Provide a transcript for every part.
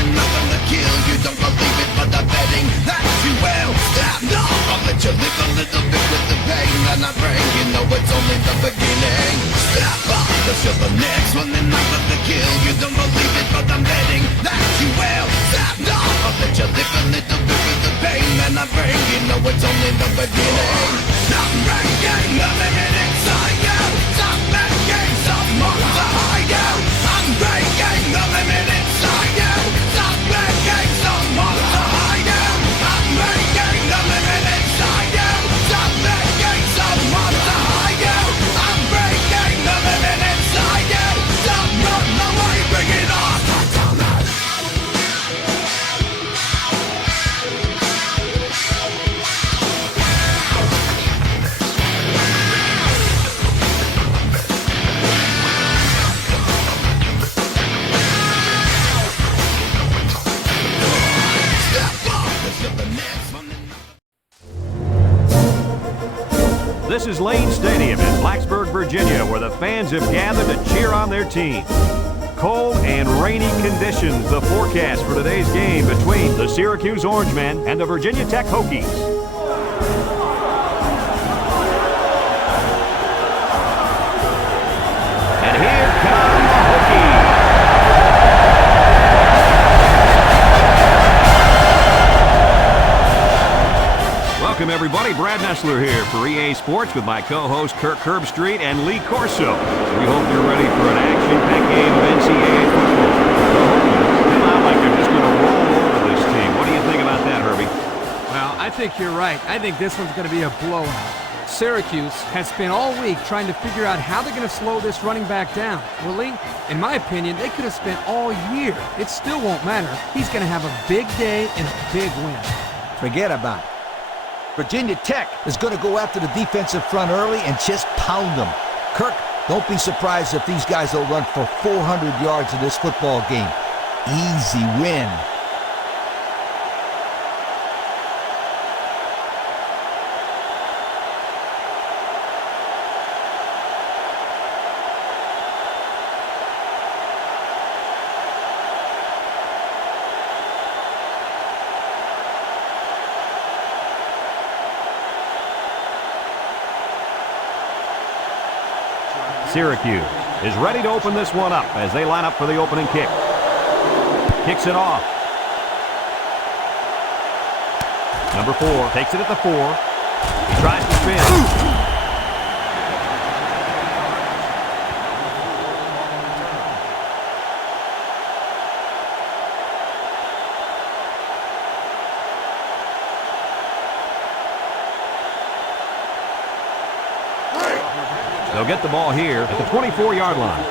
and nothing to kill. You don't believe it, but I'm betting that you will. Stop, no, I'll let you live a little bit with the pain that I bring. You know it's only the beginning. Stop up, cause you're the next one and nothing to kill. You don't believe it, but I'm betting that you will. Stop, no, I'll let you live a little bit with the pain that I bring. You know it's only the beginning. Stop breaking the limit inside you. Stop making someone to hide you. I'm breaking the limit inside you. Stop making someone to hide you. I'm breaking the limit inside you. Stop making someone to hide you. I'm breaking the limit inside you. Stop running away, bring it on. This is Lane Stadium in Blacksburg, Virginia, where the fans have gathered to cheer on their team. Cold and rainy conditions, the forecast for today's game between the Syracuse Orangemen and the Virginia Tech Hokies. And here come the Hokies. Welcome, everybody. Brad Nessler here for EA Sports with my co-host Kirk Herbstreit and Lee Corso. We hope you're ready for an action-packed game of NCAA football. The Hokies come out like they're just going to roll over this team. What do you think about that, Herbie? Well, I think you're right. I think this one's going to be a blowout. Syracuse has spent all week trying to figure out how they're going to slow this running back down. Well, Lee, in my opinion, they could have spent all year. It still won't matter. He's going to have a big day and a big win. Forget about it. Virginia Tech is going to go after the defensive front early and just pound them. Kirk, don't be surprised if these guys will run for 400 yards in this football game. Easy win. Syracuse is ready to open this one up as they line up for the opening kick. Kicks it off. Number 4 takes it at the 4. He tries to spin. They'll get the ball here at the 24-yard line.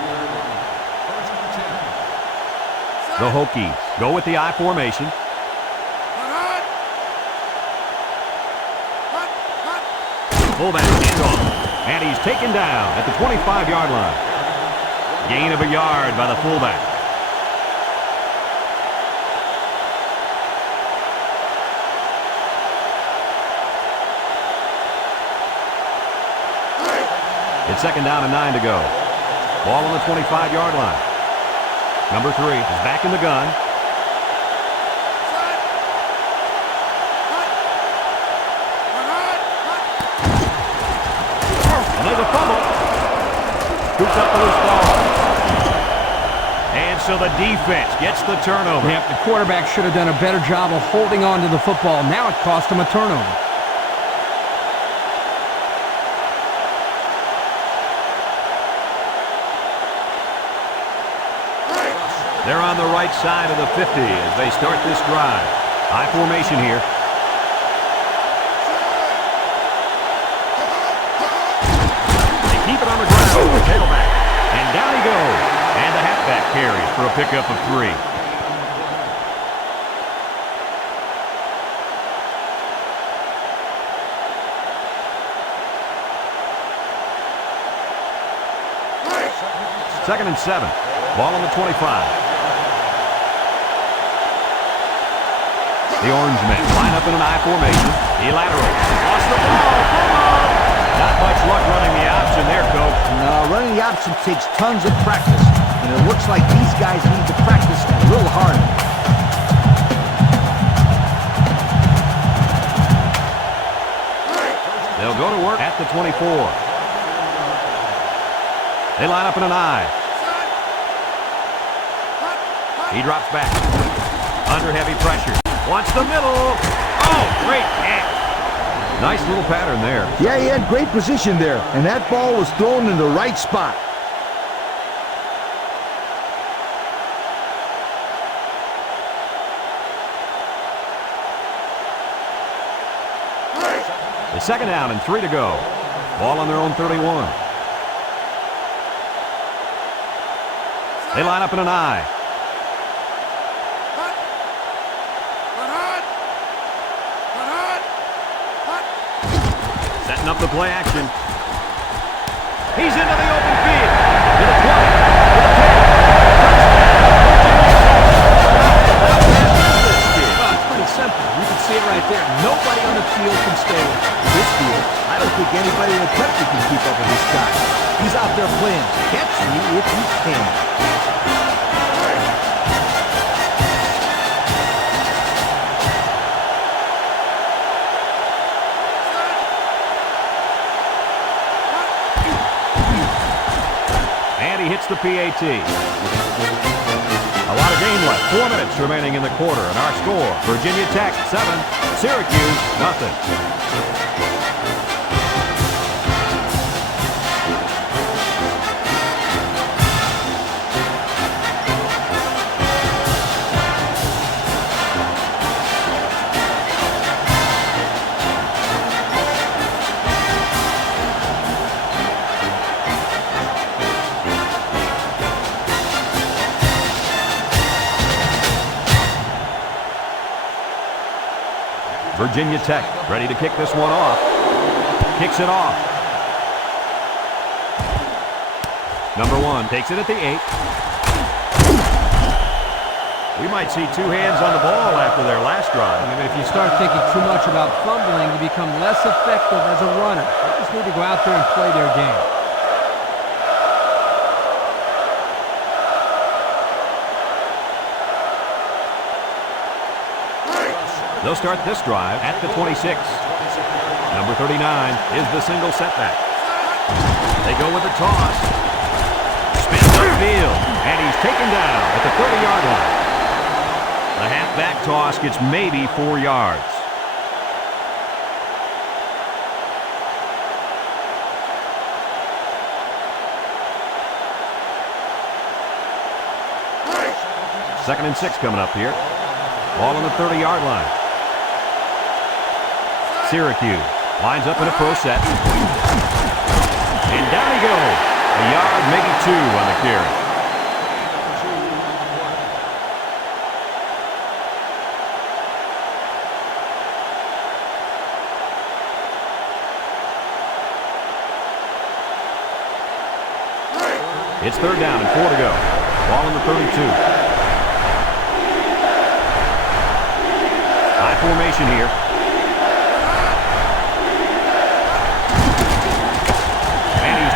The Hokies go with the I formation. Fullback handoff, and he's taken down at the 25-yard line. Gain of a yard by the fullback. It's second down and 9 to go. Ball on the 25-yard line. Number 3 is back in the gun. And there's a fumble. Scoops up the loose ball. And so the defense gets the turnover. Yep, the quarterback should have done a better job of holding on to the football. Now it cost him a turnover. They're on the right side of the 50 as they start this drive. I formation here. They keep it on the ground. Tailback. And down he goes. And the halfback carries for a pickup of 3. Second and 7. Ball on the 25. The Orangemen line up in an I formation. He laterals. Lost the ball. Not much luck running the option there, Coach. No, running the option takes tons of practice, and it looks like these guys need to practice a little harder. 24. They line up in an I. He drops back. Under heavy pressure. Wants the middle. Oh, great catch. Nice little pattern there. Yeah, he had great position there, and that ball was thrown in the right spot. The second down and 3 to go. Ball on their own 31. They line up in an I. Setting up the play action. He's into the open field. To the 20. To the 10. Well, it's pretty simple. You can see it right there. Nobody on the field can stay with him. This field, I don't think anybody in the country can keep up with this guy. He's out there playing catch me if you can. And he hits the PAT. A lot of game left. 4 minutes remaining in the quarter. And our score, Virginia Tech 7, Syracuse nothing. Virginia Tech ready to kick this one off. Kicks it off. Number 1 takes it at the 8. We might see 2 hands on the ball after their last drive. I mean, if you start thinking too much about fumbling, you become less effective as a runner. They just need to go out there and play their game. They'll start this drive at the 26. Number 39 is the single setback. They go with the toss. Spins upfield, and he's taken down at the 30-yard line. The halfback toss gets maybe 4 yards. Second and 6 coming up here. Ball on the 30-yard line. Syracuse lines up in a pro set. And down he goes. A yard, maybe 2 on the carry. It's third down and 4 to go. Ball on the 32. High formation here.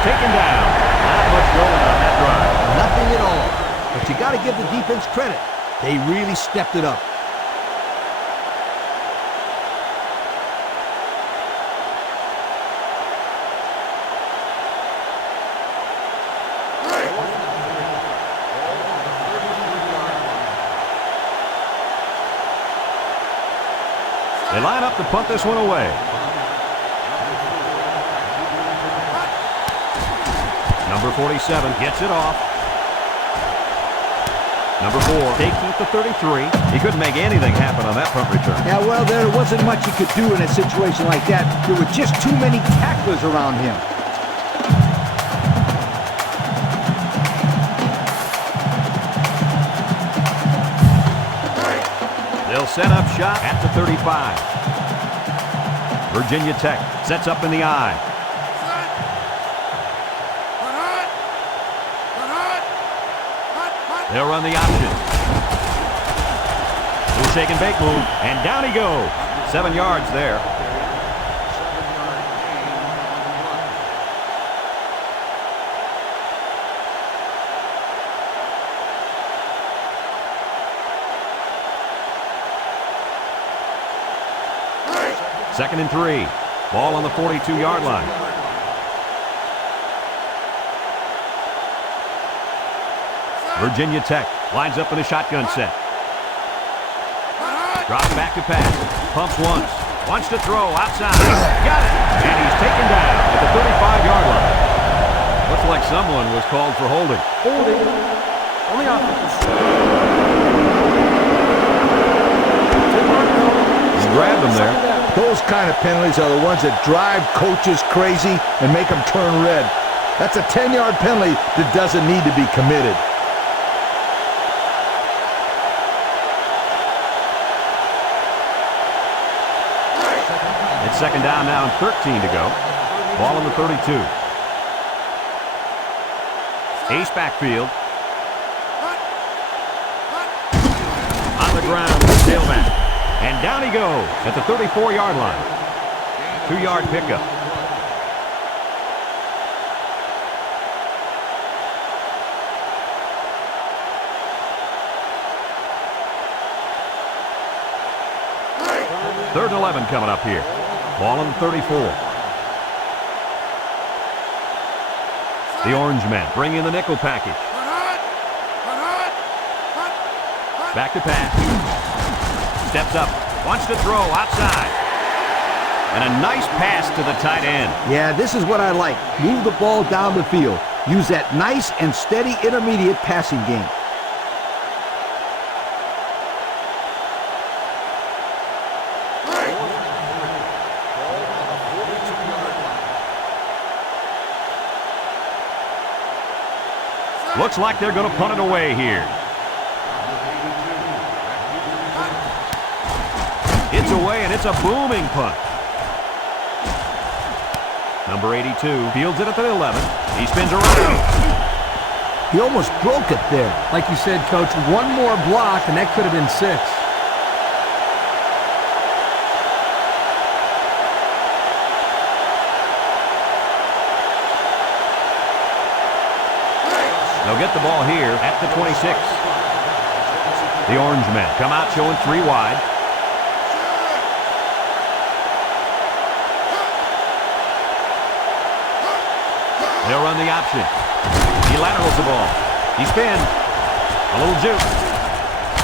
Taken down. Not much going on that drive. Nothing at all. But you got to give the defense credit. They really stepped it up. They line up to punt this one away. Number 47 gets it off. Number 4 takes it to 33. He couldn't make anything happen on that punt return. Yeah, well, there wasn't much he could do in a situation like that. There were just too many tacklers around him. They'll set up shop at the 35. Virginia Tech sets up in the I. They'll run the option. Little shake and bake move, and down he goes. 7 yards there. Second and 3. Ball on the 42-yard line. Virginia Tech lines up in a shotgun set. Drops back to pass. Pumps once. Wants to throw outside. Got it. And he's taken down at the 35-yard line. Looks like someone was called for holding. Holding on the offense. He grabbed him there. Those kind of penalties are the ones that drive coaches crazy and make them turn red. That's a 10-yard penalty that doesn't need to be committed. It's second down now and 13 to go. Ball on the 32. Ace backfield. On the ground, tailback. And down he goes at the 34-yard line. 2-yard pickup. Third and 11 coming up here. Ball on the 34. The Orangemen bring in the nickel package. Back to pass. Steps up. Wants to throw outside. And a nice pass to the tight end. Yeah, this is what I like. Move the ball down the field. Use that nice and steady intermediate passing game. Looks like they're going to punt it away here. It's away, and it's a booming punt. Number 82 fields it at the 11. He spins around. He almost broke it there. Like you said, Coach, one more block, and that could have been 6. They'll get the ball here at the 26. The Orangemen come out showing 3 wide. They'll run the option. He laterals the ball. He spins. A little juke.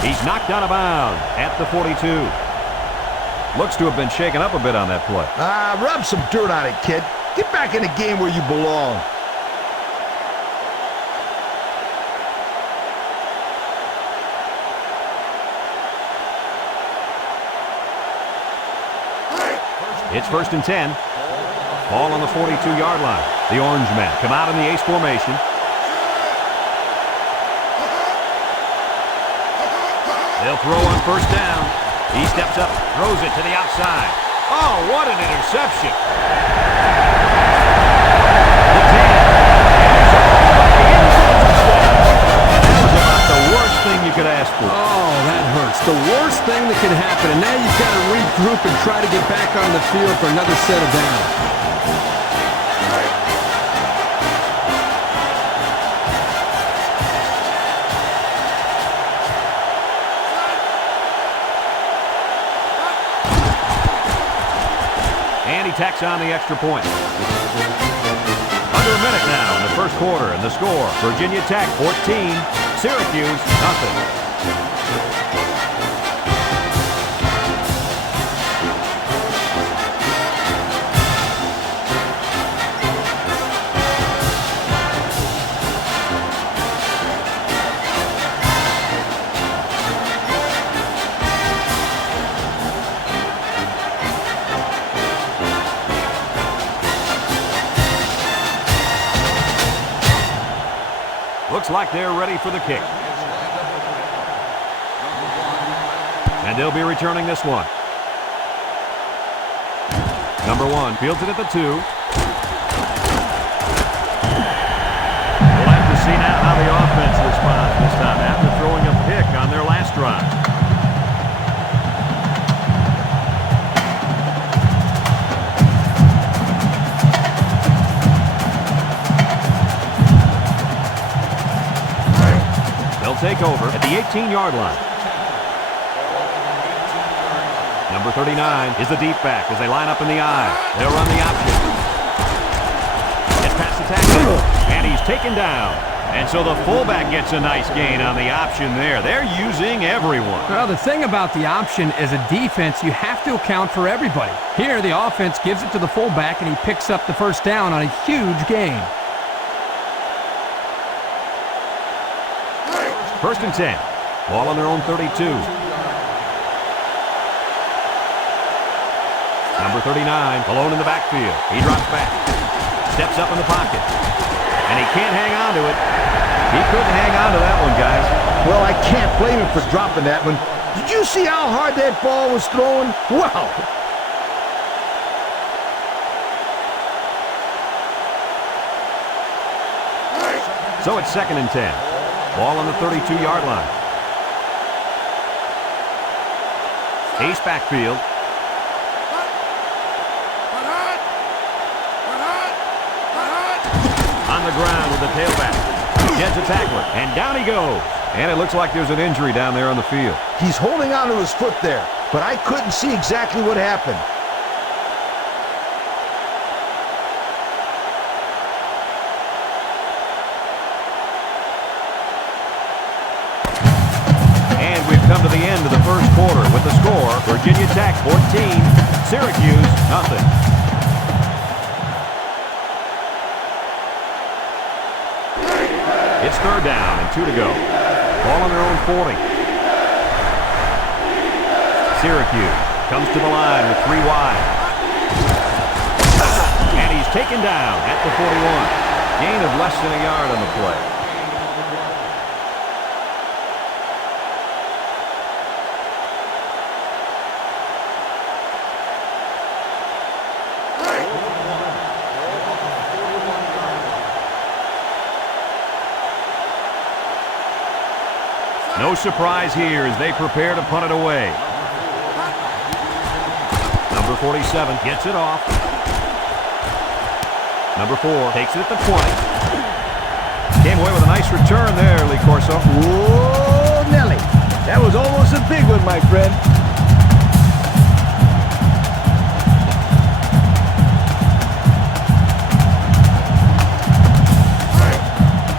He's knocked out of bounds at the 42. Looks to have been shaken up a bit on that play. Rub some dirt on it, kid. Get back in the game where you belong. It's first and 10. Ball on the 42-yard line. The Orangemen come out in the ace formation. They'll throw on first down. He steps up, throws it to the outside. Oh, what an interception. The 10. That was about the worst thing you could ask for. Oh, that hurts. The worst thing that could happen. And now you've got to regroup and try to get back on the field for another set of downs. And he tacks on the extra point. Under a minute now in the first quarter, and the score, Virginia Tech 14, Syracuse nothing. Looks like they're ready for the kick. And they'll be returning this one. Number 1 fields it at the 2. We'll have to see now how the offense responds this time after throwing a pick on their last drive. Take over at the 18-yard line. Number 39 is the deep back as they line up in the I. They'll run the option. Get past the tackle, and he's taken down And so the fullback gets a nice gain on the option there. They're using everyone. Well, the thing about the option as a defense, you have to account for everybody. Here, the offense gives it to the fullback, and he picks up the first down on a huge gain. First and 10. Ball on their own 32. Number 39, alone in the backfield. He drops back. Steps up in the pocket. And he can't hang on to it. He couldn't hang on to that one, guys. Well, I can't blame him for dropping that one. Did you see how hard that ball was thrown? Wow! So it's second and 10. Ball on the 32-yard line. Ace backfield. On the ground with the tailback. Gets a tackler, and down he goes. And it looks like there's an injury down there on the field. He's holding onto his foot there, but I couldn't see exactly what happened. And we've come to the end of the first quarter with the score, Virginia Tech 14, Syracuse nothing. It's third down and 2 to go. Ball on their own 40. Syracuse comes to the line with 3 wide. And he's taken down at the 41. Gain of less than a yard on the play. No surprise here as they prepare to punt it away. Number 47 gets it off. Number 4 takes it at the 20. Came away with a nice return there, Lee Corso. Whoa, Nelly. That was almost a big one, my friend.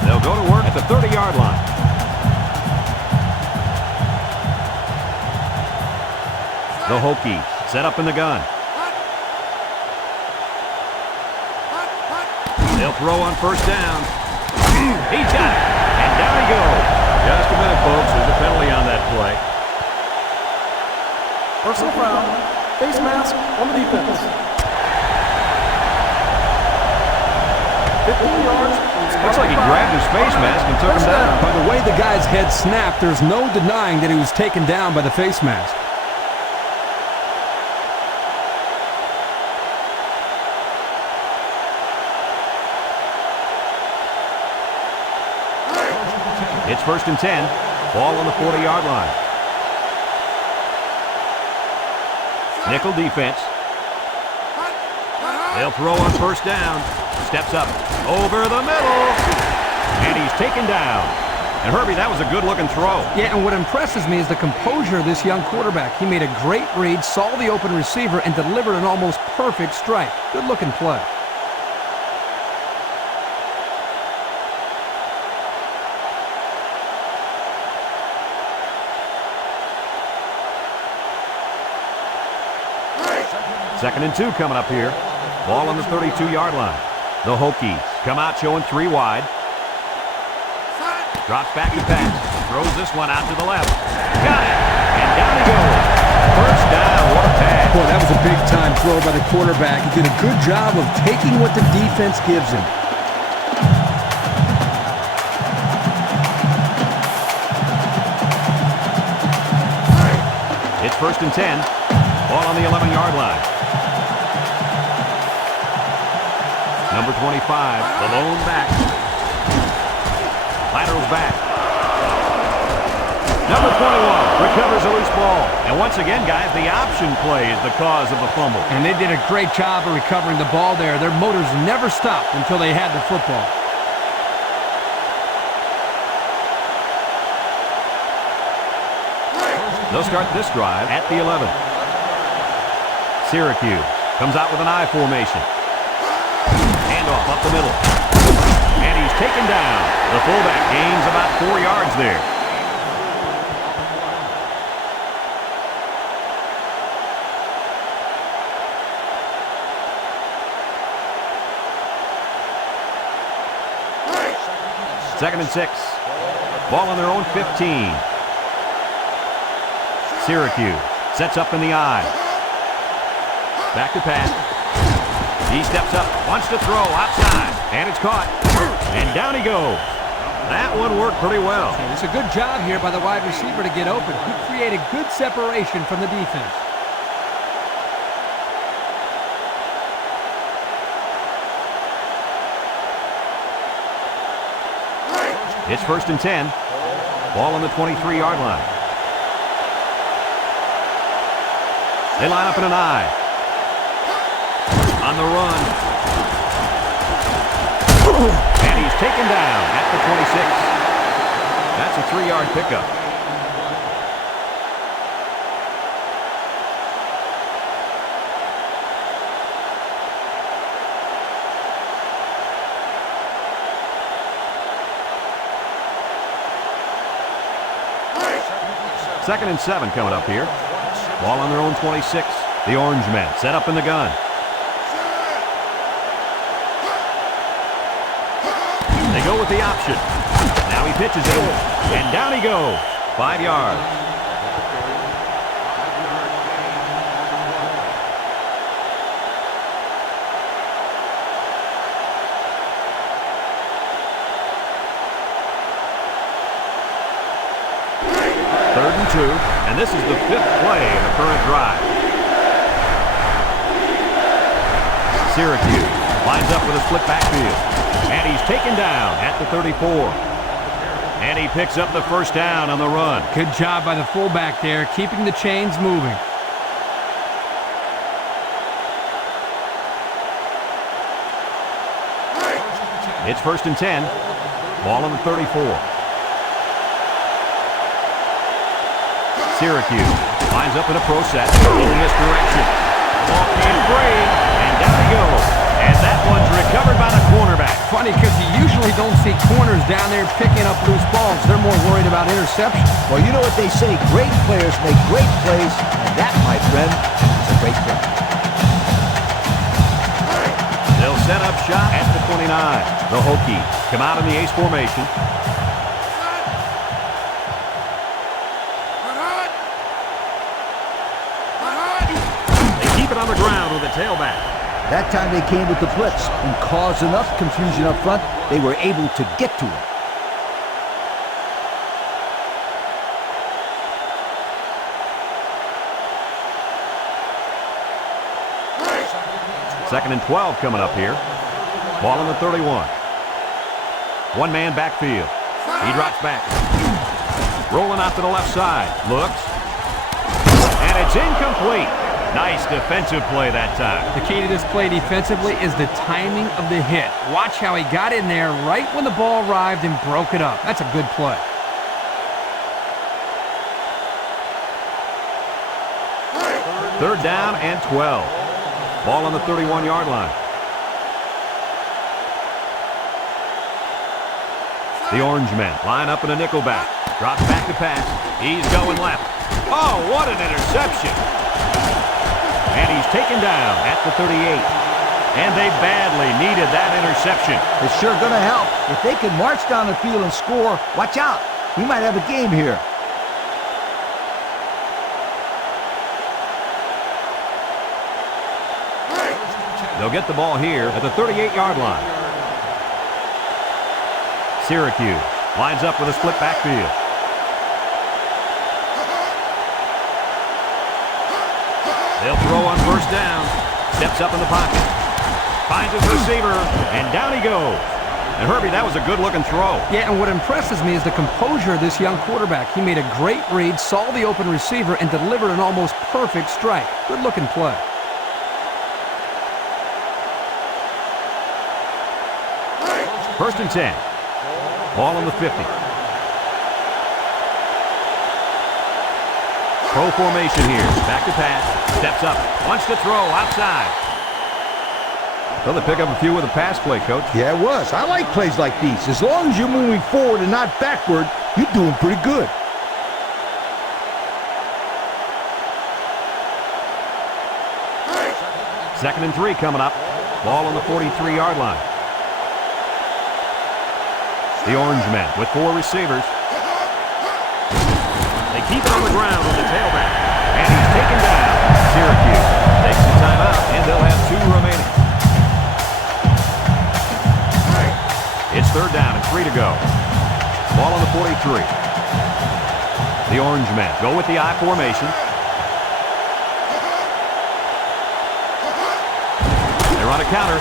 They'll go to work at the 30-yard line. The Hokies set up in the gun. They'll throw on first down. He's got it. And down he goes. Just a minute, folks. There's a penalty on that play. Personal foul. Face mask on the defense. 15 yards. Looks like he grabbed his face mask and took him down. By the way the guy's head snapped, there's no denying that he was taken down by the face mask. It's first and 10. Ball on the 40-yard line. Nickel defense. They'll throw on first down. Steps up over the middle. And he's taken down. And Herbie, that was a good-looking throw. Yeah, and what impresses me is the composure of this young quarterback. He made a great read, saw the open receiver, and delivered an almost perfect strike. Good-looking play. Second and 2 coming up here. Ball on the 32-yard line. The Hokies come out showing 3 wide. Drops back to pass. Throws this one out to the left. Got it. And down he goes. First down. What a pass. Boy, that was a big-time throw by the quarterback. He did a good job of taking what the defense gives him. It's first and 10. Ball on the 11-yard line. Number 25, the lone back. Laterals back. Number 21 recovers a loose ball. And once again, guys, the option play is the cause of the fumble. And they did a great job of recovering the ball there. Their motors never stopped until they had the football. They'll start this drive at the 11. Syracuse comes out with an I formation. Handoff up the middle. And he's taken down. The fullback gains about 4 yards there. Second and 6. Ball on their own 15. Syracuse sets up in the I. Back to pass. He steps up, wants to throw outside, and it's caught. And down he goes. That one worked pretty well. It's a good job here by the wide receiver to get open. He created good separation from the defense. It's first and 10. Ball on the 23-yard line. They line up in an I. On the run. And he's taken down at the 26. That's a 3-yard pickup. Second and 7 coming up here. Ball on their own 26. The Orangemen set up in the gun. They go with the option. Now he pitches it. And down he goes. 5 yards. Third and 2, and this is the 5th play of the current drive. Syracuse lines up with a split backfield, and he's taken down at the 34. And he picks up the first down on the run. Good job by the fullback there, keeping the chains moving. It's first and 10. Ball on the 34. Syracuse lines up in a pro set in this direction. Ball came free, and down he goes. And that one's recovered by the cornerback. Funny because you usually don't see corners down there picking up loose balls. They're more worried about interception. Well, you know what they say, great players make great plays, and that, my friend, is a great play. They'll set up shot at the 29. The Hokies come out in the ace formation. On the ground with a tailback. That time they came with the blitz and caused enough confusion up front, they were able to get to him. Second and 12 coming up here. Ball on the 31. One-man backfield. He drops back. Rolling out to the left side. Looks. And it's incomplete. Nice defensive play that time. The key to this play defensively is the timing of the hit. Watch how he got in there right when the ball arrived and broke it up. That's a good play. Third down and 12. Ball on the 31-yard line. The Orangemen line up in a nickelback. Drops back to pass. He's going left. Oh, what an interception. And he's taken down at the 38. And they badly needed that interception. It's sure going to help. If they can march down the field and score, watch out. We might have a game here. They'll get the ball here at the 38-yard line. Syracuse lines up with a split backfield. They'll throw on first down. Steps up in the pocket. Finds his receiver, and down he goes. And Herbie, that was a good-looking throw. Yeah, and what impresses me is the composure of this young quarterback. He made a great read, saw the open receiver, and delivered an almost perfect strike. Good-looking play. First and 10. Ball on the 50. Pro formation here. Back to pass. Steps up. Wants to throw outside. Well, they pick up a few with a pass play, Coach. Yeah, it was. I like plays like these. As long as you're moving forward and not backward, you're doing pretty good. Second and 3 coming up. Ball on the 43-yard line. The Orangemen with 4 receivers. They keep it on the ground with the tailback. And he's taken down. Syracuse takes the timeout, and they'll have 2 remaining. It's third down and 3 to go. Ball on the 43. The Orangemen go with the I formation. They run a counter.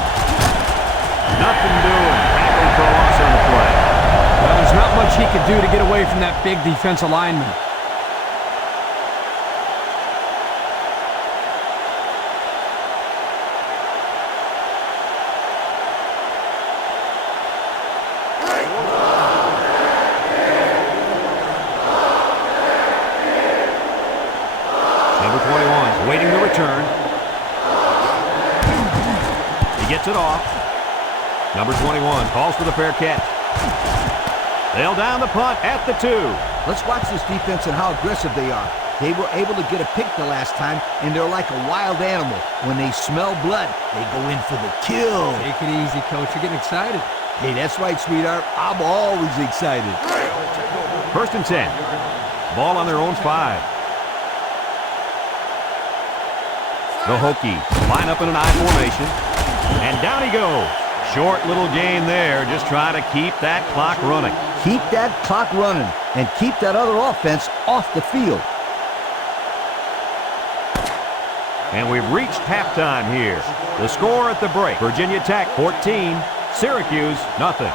Nothing doing. Tackling for a loss on the play. Well, there's not much he could do to get away from that big defensive lineman. Number 21 waiting the return. He gets it off. Number 21 calls for the fair catch. They'll down the punt at the 2. Let's watch this defense and how aggressive they are. They were able to get a pick the last time, and they're like a wild animal. When they smell blood, they go in for the kill. Take it easy, Coach. You're getting excited. Hey, that's right, sweetheart. I'm always excited. First and 10. Ball on their own 5. The Hokies line up in an I formation. And down he goes. Short little gain there, just trying to keep that clock running. Keep that clock running and keep that other offense off the field. And we've reached halftime here. The score at the break, Virginia Tech 14, Syracuse nothing.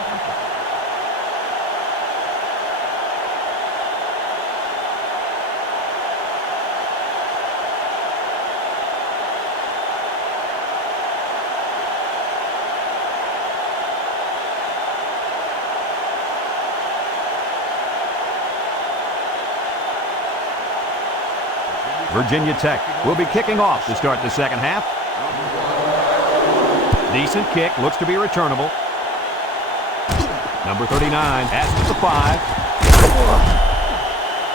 Virginia Tech will be kicking off to start the second half. Decent kick, looks to be returnable. Number 39 asks the 5.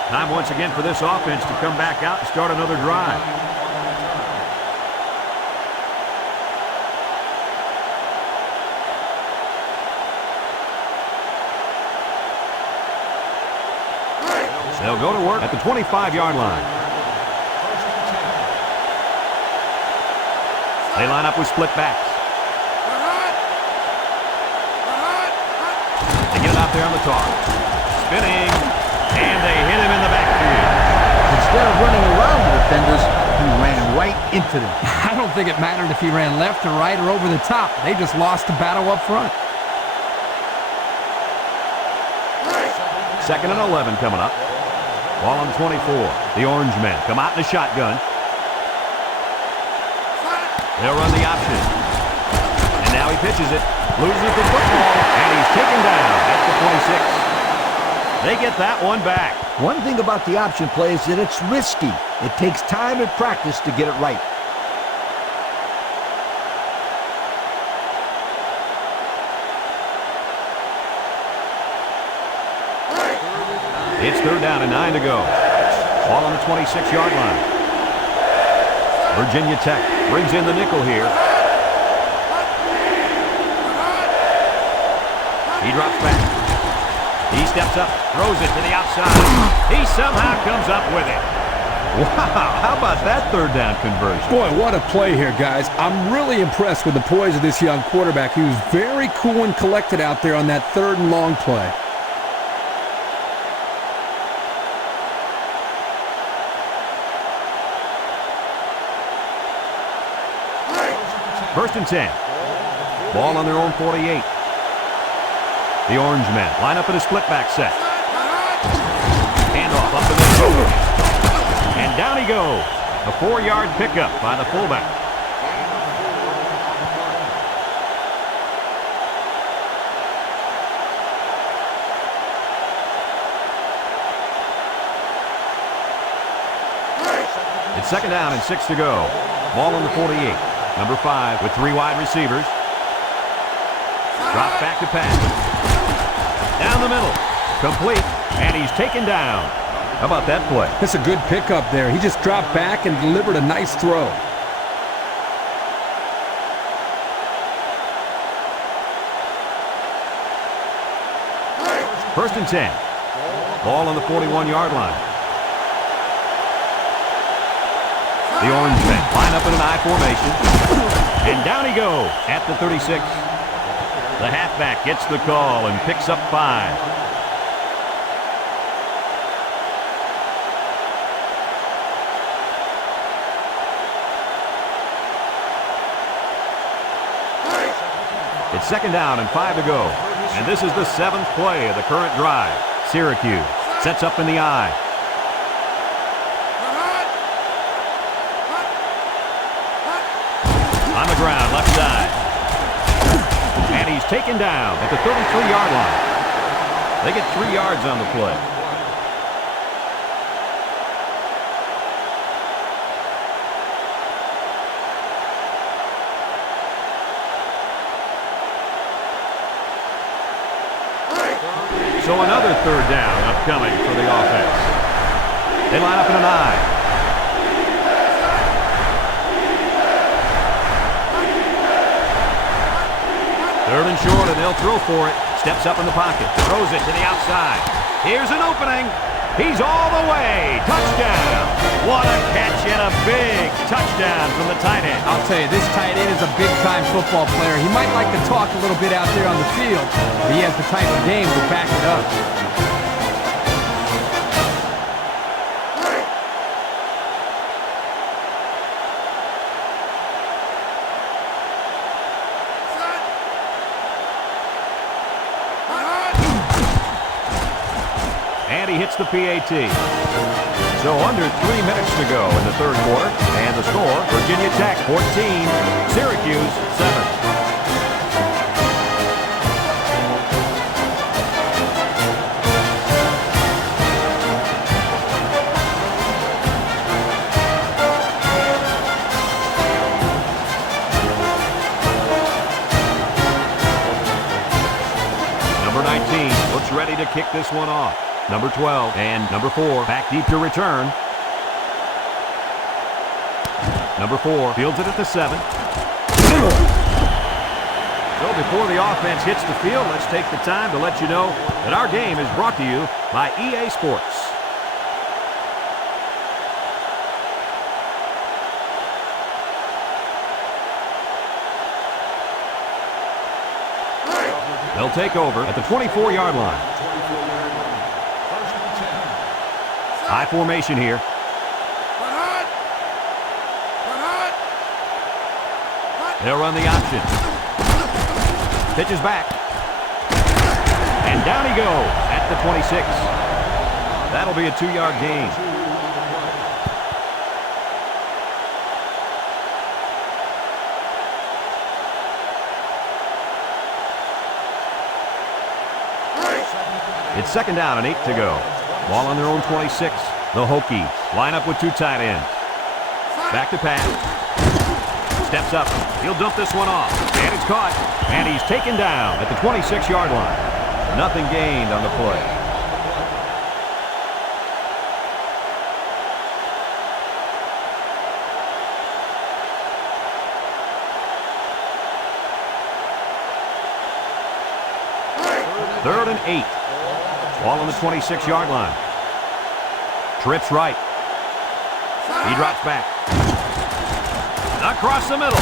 Time once again for this offense to come back out and start another drive. They'll go to work at the 25-yard line. They line up with split backs. They get it out there on the toss. Spinning, and they hit him in the backfield. Instead of running around the defenders, he ran right into them. I don't think it mattered if he ran left or right or over the top. They just lost the battle up front. Second and 11 coming up. Ball on the 24. The Orangemen come out in the shotgun. They'll run the option. And now he pitches it. Loses the football. And he's taken down at the 26. They get that one back. One thing about the option play is that it's risky. It takes time and practice to get it right. It's third down and 9 to go. Ball on the 26-yard line. Virginia Tech brings in the nickel here. He drops back. He steps up, throws it to the outside. He somehow comes up with it. Wow, how about that third down conversion? Boy, what a play here, guys. I'm really impressed with the poise of this young quarterback. He was very cool and collected out there on that third and long play. First and 10. Ball on their own 48. The Orangemen line up in a split back set. Handoff up the middle. And down he goes. A 4-yard pickup by the fullback. It's second down and 6 to go. Ball on the 48. Number 5 with 3 wide receivers. Drop back to pass. Down the middle. Complete. And he's taken down. How about that play? That's a good pickup there. He just dropped back and delivered a nice throw. First and 10. Ball on the 41-yard line. The Orangemen line up in an I formation. And down he goes at the 36. The halfback gets the call and picks up 5. It's second down and 5 to go. And this is the 7th play of the current drive. Syracuse sets up in the I. On the ground, left side. And he's taken down at the 33-yard line. They get 3 yards on the play. So another third down upcoming for the offense. They line up in an I. Third and short, and they'll throw for it. Steps up in the pocket. Throws it to the outside. Here's an opening. He's all the way. Touchdown. What a catch and a big touchdown from the tight end. I'll tell you, this tight end is a big-time football player. He might like to talk a little bit out there on the field, but he has the type of game to back it up. And he hits the PAT. So under 3 minutes to go in the third quarter. And the score, Virginia Tech 14, Syracuse 7. Number 19 looks ready to kick this one off. Number 12 and number 4 back deep to return. Number 4 fields it at the 7. So before the offense hits the field, let's take the time to let you know that our game is brought to you by EA Sports. They'll take over at the 24-yard line. High formation here. They'll run the option. Pitches back. And down he goes at the 26. That'll be a 2-yard gain. It's second down and 8 to go. Ball on their own 26. The Hokies line up with 2 tight ends. Back to pass. Steps up. He'll dump this one off. And it's caught. And he's taken down at the 26-yard line. Nothing gained on the play. Third and 8. Ball on the 26-yard line. Trips right. He drops back. Across the middle.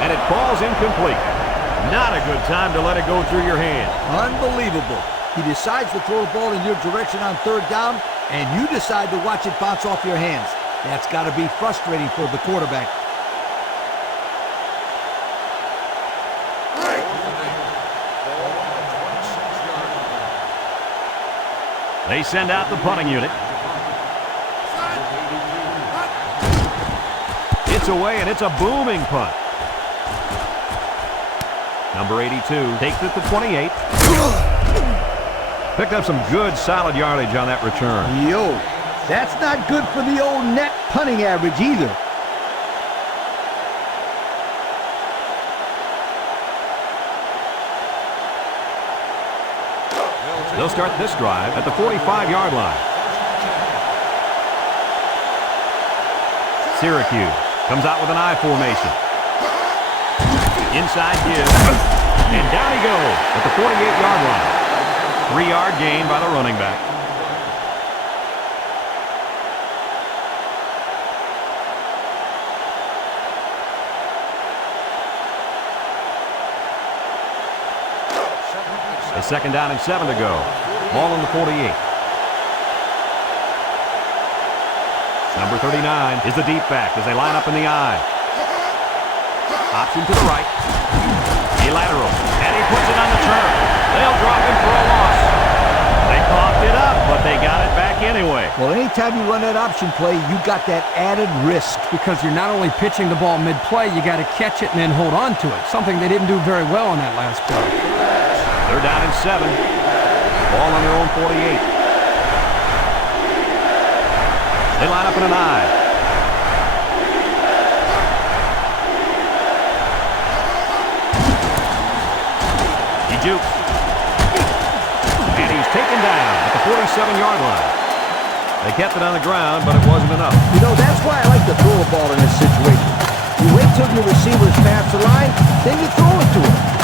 And it falls incomplete. Not a good time to let it go through your hand. Unbelievable. He decides to throw the ball in your direction on third down, and you decide to watch it bounce off your hands. That's got to be frustrating for the quarterback. They send out the punting unit. It's away, and it's a booming punt. Number 82 takes it to 28. Picked up some good, solid yardage on that return. Yo, that's not good for the old net punting average either. They'll start this drive at the 45-yard line. Syracuse comes out with an I formation. Inside give. And down he goes at the 48-yard line. 3-yard gain by the running back. A 2nd down and 7 to go. Ball on the 48. Number 39 is the deep back as they line up in the I. Option to the right. A lateral. And he puts it on the turf. They'll drop him for a loss. They coughed it up, but they got it back anyway. Well, anytime you run that option play, you got that added risk. Because you're not only pitching the ball mid-play, you got to catch it and then hold on to it. Something they didn't do very well on that last play. 3rd down and 7. Ball on their own 48. They line up in an I. He jukes. And he's taken down at the 47-yard line. They kept it on the ground, but it wasn't enough. You know, that's why I like to throw a ball in this situation. You wait till your receivers pass the line, then you throw it to him.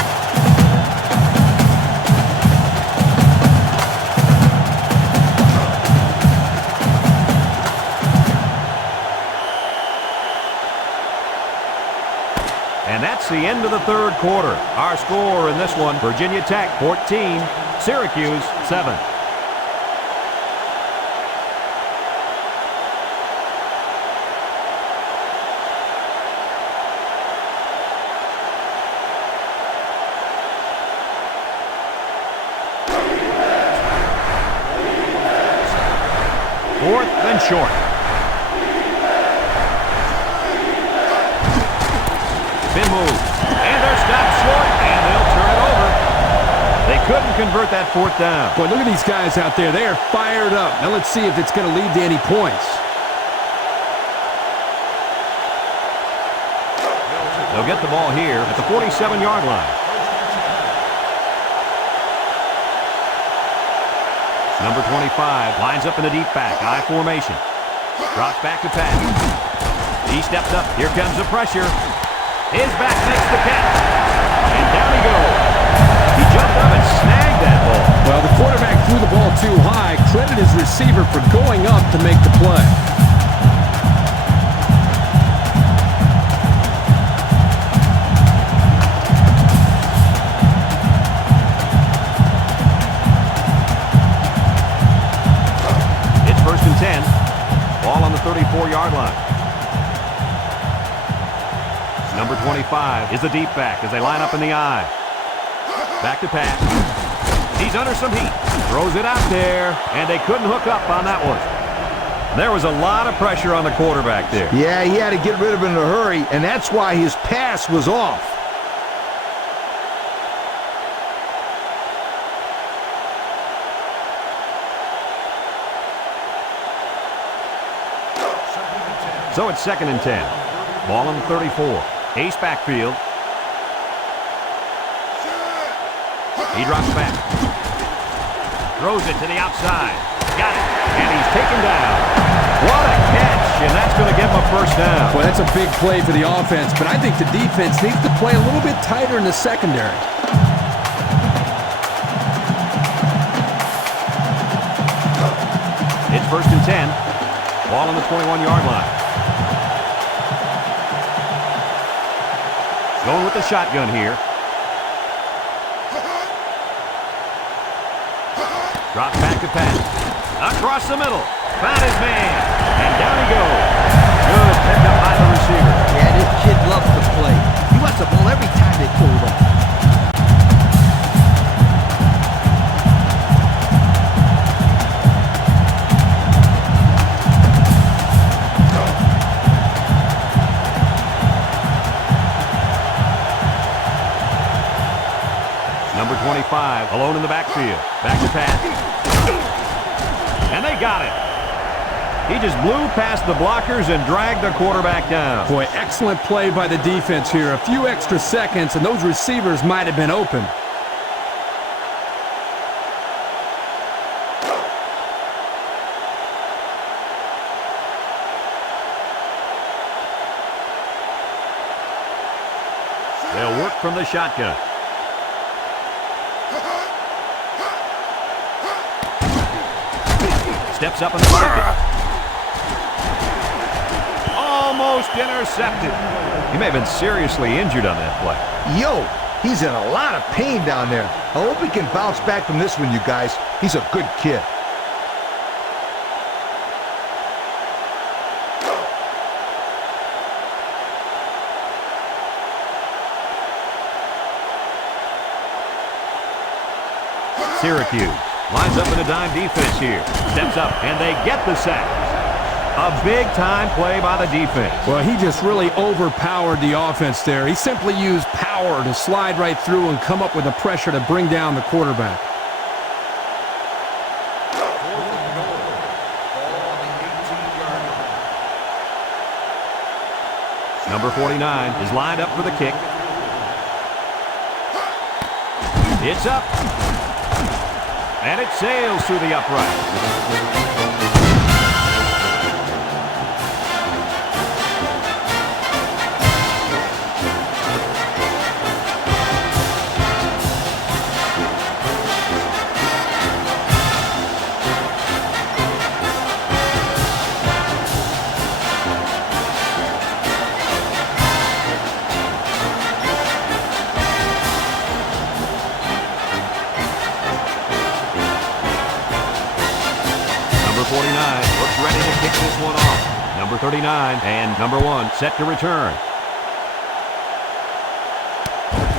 And that's the end of the 3rd quarter. Our score in this one, Virginia Tech 14, Syracuse 7. Fourth and short. Spin move. And they're stopped short, and they'll turn it over. They couldn't convert that 4th down. Boy, look at these guys out there. They are fired up. Now let's see if it's going to lead to any points. They'll get the ball here at the 47-yard line. Number 25 lines up in the deep back, I formation. Drops back to pass. He steps up. Here comes the pressure. His back makes the catch. And down he goes. He jumped up and snagged that ball. Well, the quarterback threw the ball too high. Credit his receiver for going up to make the play. It's 1st and 10. Ball on the 34-yard line. Number 25 is the deep back as they line up in the I. Back to pass. He's under some heat. Throws it out there, and they couldn't hook up on that one. There was a lot of pressure on the quarterback there. Yeah, he had to get rid of it in a hurry, and that's why his pass was off. So it's 2nd and 10. Ball on the 34. Ace backfield. He drops back. Throws it to the outside. Got it. And he's taken down. What a catch. And that's going to give him a 1st down. Well, that's a big play for the offense, but I think the defense needs to play a little bit tighter in the secondary. It's 1st and 10. Ball on the 21-yard line. Going with the shotgun here. Drops back to pass. Across the middle. Found his man. And down he goes. Good pickup by the receiver. Yeah, this kid loves to play. He wants the ball every time they throw it up. Number 25, alone in the backfield. Back to pass. And they got it. He just blew past the blockers and dragged the quarterback down. Boy, excellent play by the defense here. A few extra seconds, and those receivers might have been open. They'll work from the shotgun. Steps up in the pocket. Almost intercepted. He may have been seriously injured on that play. Yo, he's in a lot of pain down there. I hope he can bounce back from this one, you guys. He's a good kid. Syracuse lines up in a dime defense here. Steps up, and they get the sack. A big-time play by the defense. Well, he just really overpowered the offense there. He simply used power to slide right through and come up with the pressure to bring down the quarterback. Number 49 is lined up for the kick. It's up. And it sails through the upright. Number 49 looks ready to kick this one off. Number 39 and number 1 set to return.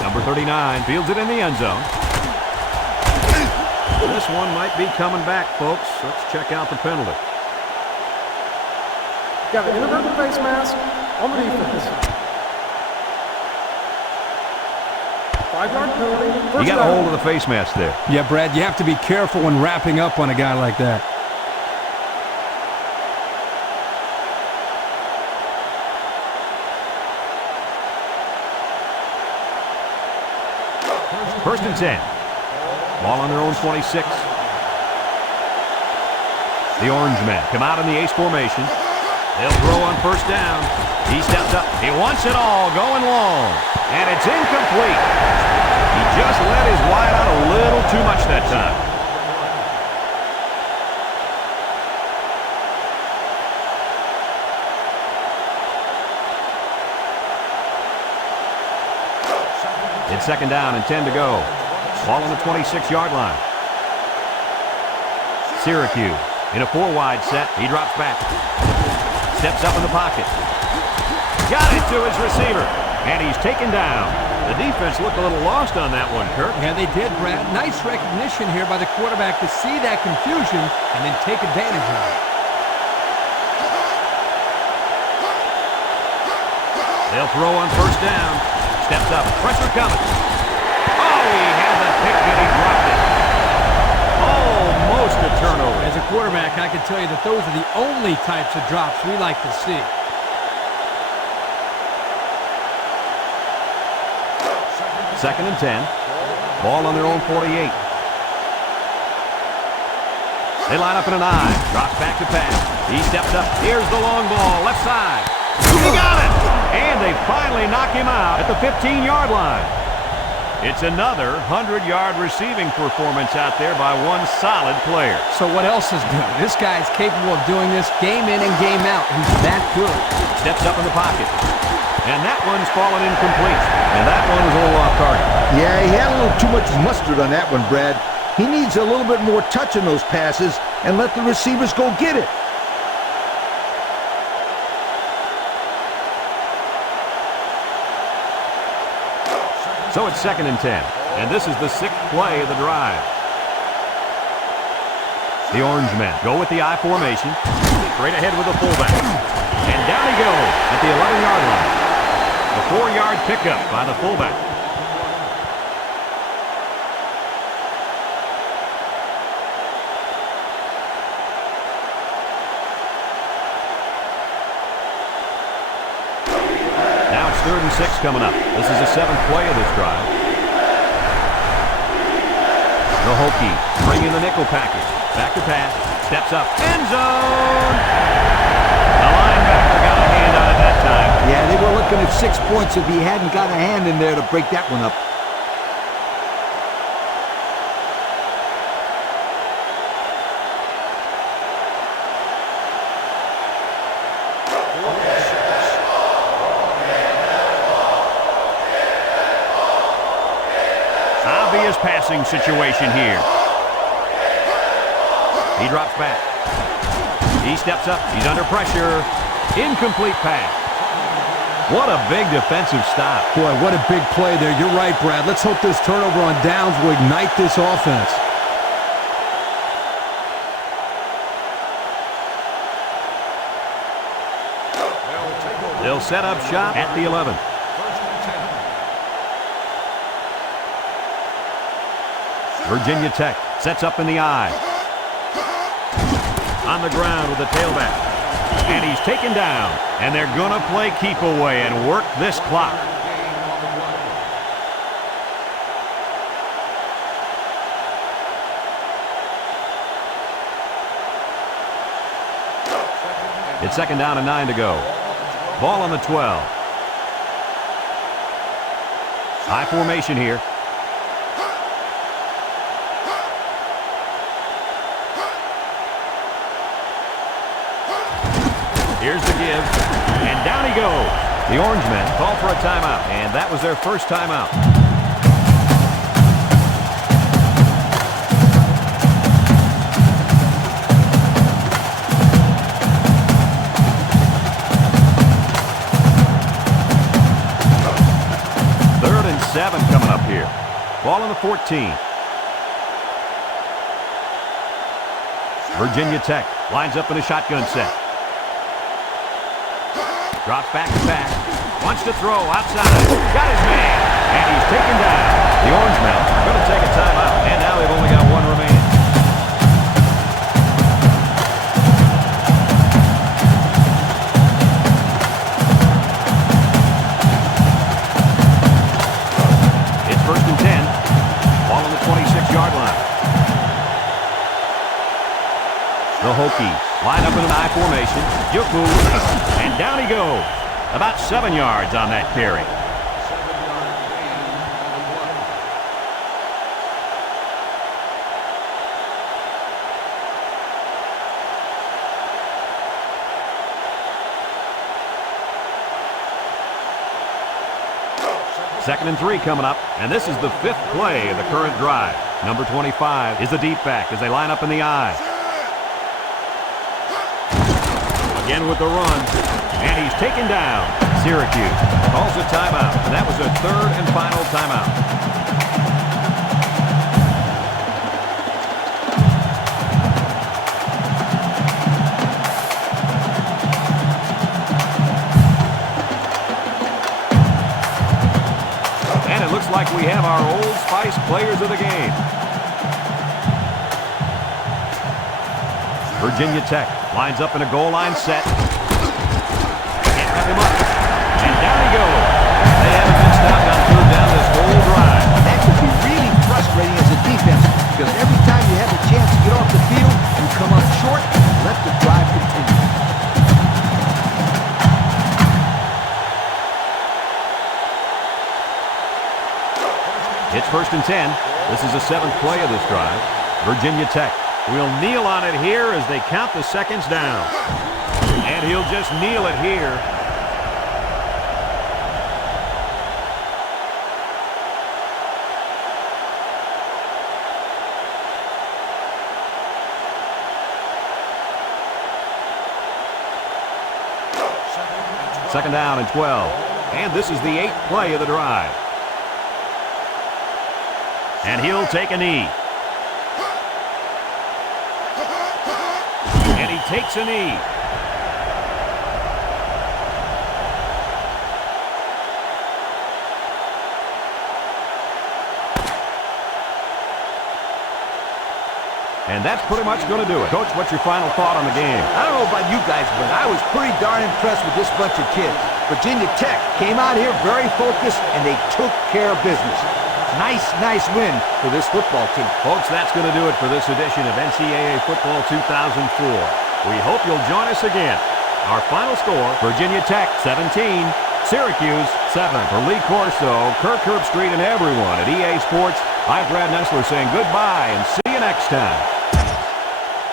Number 39 fields it in the end zone. This one might be coming back, folks. Let's check out the penalty. Got an inadvertent face mask on the defense. 5-yard penalty. He got a hold of the face mask there. Yeah, Brad, you have to be careful when wrapping up on a guy like that. First and 10. Ball on their own 26. The Orangemen come out in the ace formation. They'll throw on first down. He steps up. He wants it all going long. And it's incomplete. He just let his wide out a little too much that time. It's second down and 10 to go. Ball on the 26-yard line. Syracuse in a 4-wide set. He drops back. Steps up in the pocket. Got it to his receiver. And he's taken down. The defense looked a little lost on that one, Kirk. Yeah, they did, Brad. Nice recognition here by the quarterback to see that confusion and then take advantage of it. They'll throw on first down. Steps up. Pressure coming. Oh, he had the pick and he dropped it. Almost a turnover. As a quarterback, I can tell you that those are the only types of drops we like to see. Second and 10. Ball on their own 48. They line up in an I. Drops back to pass. He steps up. Here's the long ball. Left side. He got it! And they finally knock him out at the 15-yard line. It's another 100-yard receiving performance out there by one solid player. So what else is good? This guy is capable of doing this game in and game out. He's that good. Steps up in the pocket. And that one's fallen incomplete. And that one was a little off target. Yeah, he had a little too much mustard on that one, Brad. He needs a little bit more touch in those passes and let the receivers go get it. So it's second and 10. And this is the 6th play of the drive. The Orangemen go with the I formation. Straight ahead with the fullback. And down he goes at the 11-yard line. A 4-yard pickup by the fullback. Now it's 3rd and 6 coming up. This is the 7th play of this drive. The Hokies bring in the nickel package. Back to pass. Steps up. End zone! The linebacker got a hand on it that time. Yeah, they were looking looking at 6 points if he hadn't got a hand in there to break that one up. Obvious passing situation here. He drops back. He steps up. He's under pressure. Incomplete pass. What a big defensive stop. Boy, what a big play there. You're right, Brad. Let's hope this turnover on downs will ignite this offense. They'll set up shop at the 11. Virginia Tech sets up in the I. On the ground with the tailback. And he's taken down. And they're going to play keep away and work this clock. It's 2nd down and 9 to go. Ball on the 12. High formation here. Here's the give, and down he goes. The Orangemen call for a timeout, and that was their first timeout. Third and 7 coming up here. Ball on the 14. Virginia Tech lines up in a shotgun set. Drops back to back. Wants to throw outside. Got his man. And he's taken down. The Orangemen are going to take a timeout. And now they've only got one remaining. It's 1st and 10. Ball on the 26-yard line. The Hokies line up in an I formation. Juke move. And down he goes. About 7 yards on that carry. Second and 3 coming up. And this is the 5th play of the current drive. Number 25 is the deep back as they line up in the I. Again with the run, and he's taken down. Syracuse calls a timeout, and that was a 3rd and final timeout. And it looks like we have our Old Spice players of the game. Virginia Tech lines up in a goal line set. Can't wrap him up. And down he goes. They haven't been stopped on 3rd down this whole drive. That could be really frustrating as a defense because every time you have a chance to get off the field, you come up short and let the drive continue. It's 1st and 10. This is the 7th play of this drive. Virginia Tech will kneel on it here as they count the seconds down. And he'll just kneel it here. Second down and 12. And this is the 8th play of the drive. And he'll take a knee. And he takes a knee. And that's pretty much going to do it. Coach, what's your final thought on the game? I don't know about you guys, but I was pretty darn impressed with this bunch of kids. Virginia Tech came out here very focused, and they took care of business. Nice win for this football team. Folks, that's going to do it for this edition of NCAA Football 2004. We hope you'll join us again. Our final score, Virginia Tech 17, Syracuse 7. For Lee Corso, Kirk Herbstreit, and everyone at EA Sports, I'm Brad Nessler saying goodbye and see you next time.